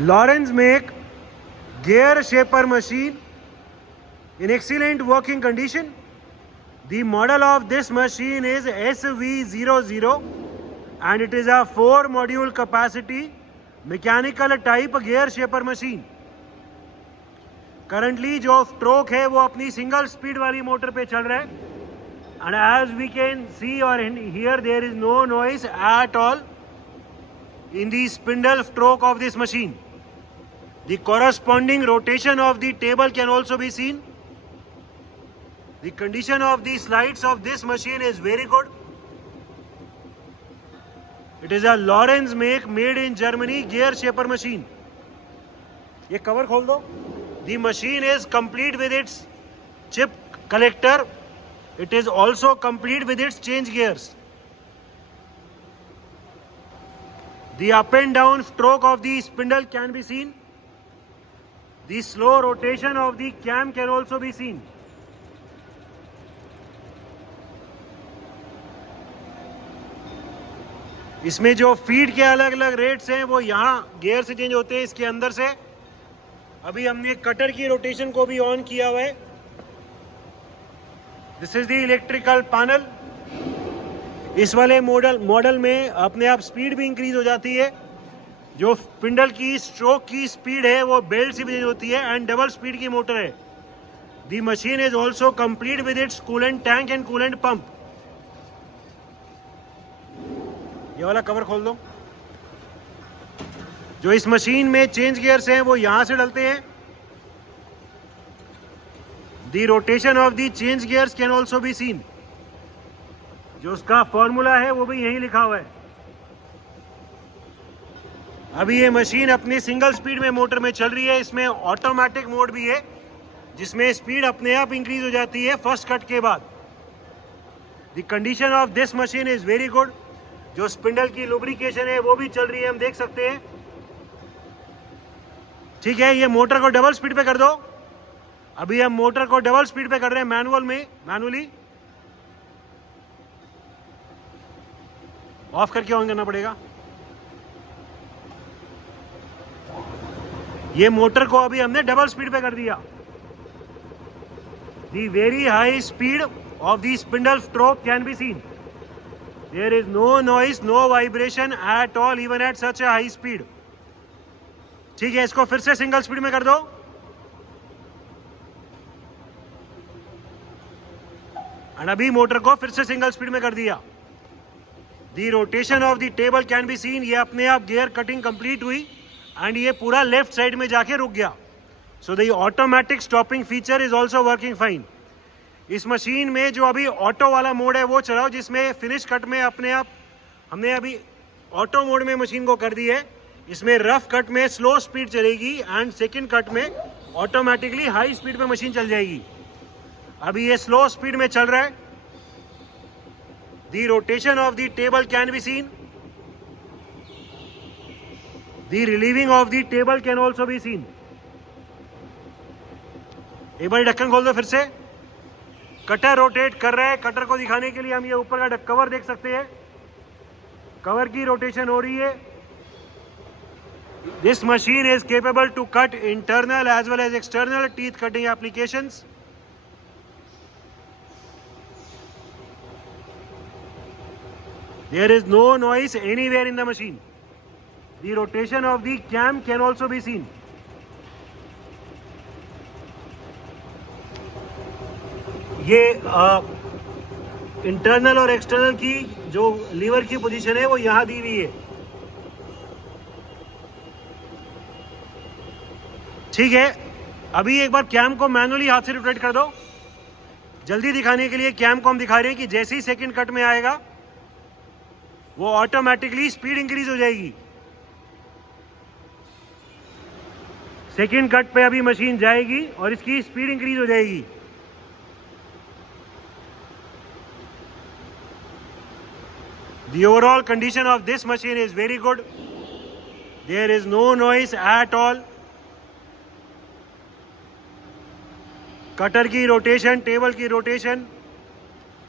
Lawrence make gear shaper machine in excellent working condition. The model of this machine is SV00 and it is a 4 module capacity mechanical type gear shaper machine. Currently जो stroke है वो अपनी single speed वाली motor पे चल रहा है and as we can see or hear there is no noise at all in the spindle stroke of this machine. The corresponding rotation of the table can also be seen. The condition of the slides of this machine is very good. It is a Lawrence make made in Germany gear shaper machine. ये cover खोल दो. The machine is complete with its chip collector. It is also complete with its change gears. The up and down stroke of the spindle can be seen. The slow rotation of the cam can also be seen. इसमें जो feed के अलग अलग rates हैं वो यहाँ gear से change होते हैं इसके अंदर से. अभी हमने कटर की रोटेशन को भी ऑन किया हुआ है. This is the electrical panel. इस वाले मॉडल में अपने आप स्पीड भी इंक्रीज हो जाती है. जो स्पिंडल की स्ट्रोक की स्पीड है वो बेल्ट से भी चेंज होती है एंड डबल स्पीड की मोटर है. The machine is also complete with its coolant tank and coolant pump. ये वाला कवर खोल दो. जो इस मशीन में चेंज गियर्स हैं वो यहां से डलते हैं. The rotation of the change gears can also be scene. जो उसका फॉर्मूला है वो भी यहीं लिखा हुआ है. अभी ये मशीन अपनी सिंगल स्पीड में मोटर में चल रही है. इसमें ऑटोमेटिक मोड भी है जिसमें स्पीड अपने आप इंक्रीज हो जाती है फर्स्ट कट के बाद. The condition of this machine is very good. जो स्पिंडल की लुब्रिकेशन है वो भी चल रही है, हम देख सकते हैं. ठीक है, ये मोटर को डबल स्पीड पे कर दो. अभी हम मोटर को डबल स्पीड पे कर रहे हैं मैनुअली. ऑफ करके ऑन करना पड़ेगा. ये मोटर को अभी हमने डबल स्पीड पे कर दिया. The very high speed of the spindle stroke can be seen. There is no noise, no vibration at all, even at such a high speed. ठीक है, इसको फिर से सिंगल स्पीड में कर दो. और अभी मोटर को फिर से सिंगल स्पीड में कर दिया. The rotation of the table can be seen. ये अपने आप गियर कटिंग कंप्लीट हुई एंड ये पूरा लेफ्ट साइड में जाके रुक गया. So the automatic stopping feature is also working fine. इस मशीन में जो अभी ऑटो वाला मोड है वो चलाओ, जिसमें फिनिश कट में अपने आप हमने अभी ऑटो मोड में मशीन को कर दी है. इसमें रफ कट में स्लो स्पीड चलेगी एंड सेकंड कट में ऑटोमेटिकली हाई स्पीड पे मशीन चल जाएगी. अभी ये स्लो स्पीड में चल रहा है. The rotation of the table can be seen. The relieving of the table can also be scene. एक बार ढक्कन खोल दो फिर से. कटर रोटेट कर रहा है. कटर को दिखाने के लिए हम ये ऊपर का कवर देख सकते हैं. कवर की रोटेशन हो रही है. This machine is capable to cut internal as well as external teeth cutting applications. There is no noise anywhere in the machine. The rotation of the cam can also be seen. ये internal और external की जो liver की position है वो यहां दी हुई है. ठीक है, अभी एक बार कैम को मैनुअली हाथ से रोटेट कर दो. जल्दी दिखाने के लिए कैम को हम दिखा रहे हैं कि जैसे ही सेकंड कट में आएगा वो ऑटोमेटिकली स्पीड इंक्रीज हो जाएगी. सेकंड कट पे अभी मशीन जाएगी और इसकी स्पीड इंक्रीज हो जाएगी. The overall condition of this machine is very good. There is no noise at all. Cutter की रोटेशन, टेबल की rotation,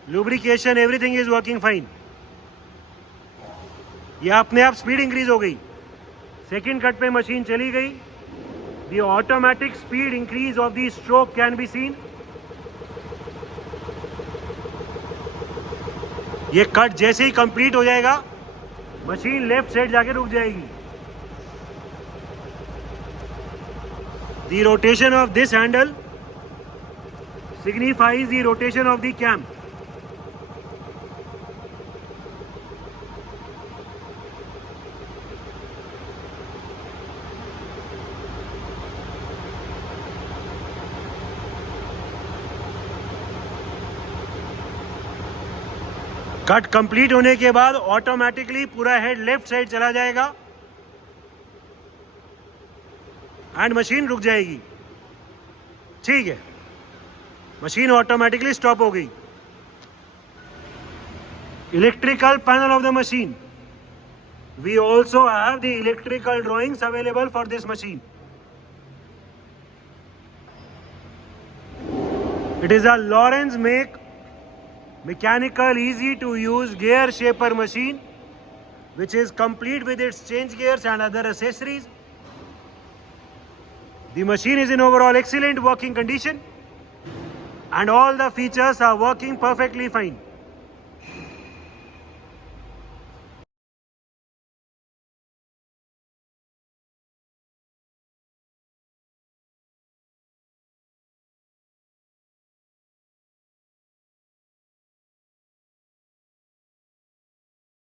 lubrication, everything is working fine. यह अपने आप स्पीड इंक्रीज हो गई. सेकेंड कट पे मशीन चली गई. The automatic speed increase of the stroke can be seen. ये कट जैसे ही कंप्लीट हो जाएगा मशीन लेफ्ट साइड जाके रुक जाएगी. The rotation of this handle signifies the rotation of the cam. Cut complete होने के बाद ऑटोमेटिकली पूरा हेड लेफ्ट साइड चला जाएगा एंड मशीन रुक जाएगी. ठीक है, मशीन ऑटोमेटिकली स्टॉप हो गई. Electrical panel of the machine. We also have the electrical drawings available for this machine. It is a Lawrence make mechanical, easy to use gear shaper machine which is complete with its change gears and other accessories. The machine is in overall excellent working condition and all the features are working perfectly fine.